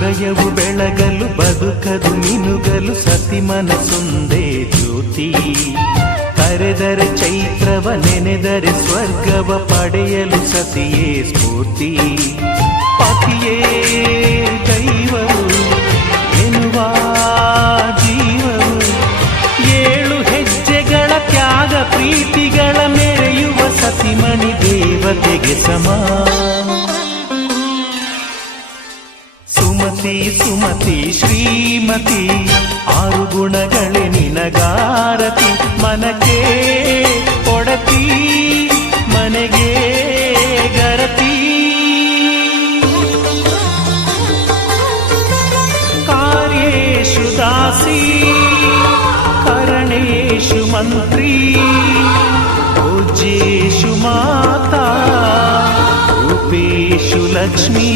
ಹೃದಯವು ಬೆಳಗಲು ಬದುಕದು ಮಿನುಗಲು ಸತಿ ಮನಸೊಂದೇ ಜ್ಯೋತಿ. ಕರೆದರೆ ಚೈತ್ರವ ನೆನೆದರೆ ಸ್ವರ್ಗವ ಪಡೆಯಲು ಸತಿಯೇ ಸ್ಫೂರ್ತಿ. ಪತಿಯೇ ದೈವವು ಎನ್ನುವ ಜೀವವು, 7 ಹೆಜ್ಜೆಗಳ ತ್ಯಾಗ ಪ್ರೀತಿಗಳ ಮೆರೆಯುವ ಸತಿಮಣಿ ದೇವತೆಗೆ ಸಮ. ಸುಮತಿ ಸುಮತಿ ಶ್ರೀಮತಿ 6 ಗುಣಗಳೇ ನಿನಗಾರತಿ. ಮನಕ್ಕೆ ಕೊಡತಿ ಮನೆಗೆ ಗರತಿ. ಕಾರ್ಯೇಷು ದಾಸಿ ಕರಣೇಷು ಮಂತ್ರಿ. ಭೋಜ್ಯೇಷು ಮಾತಾ ರೂಪೇಷು ಲಕ್ಷ್ಮೀ.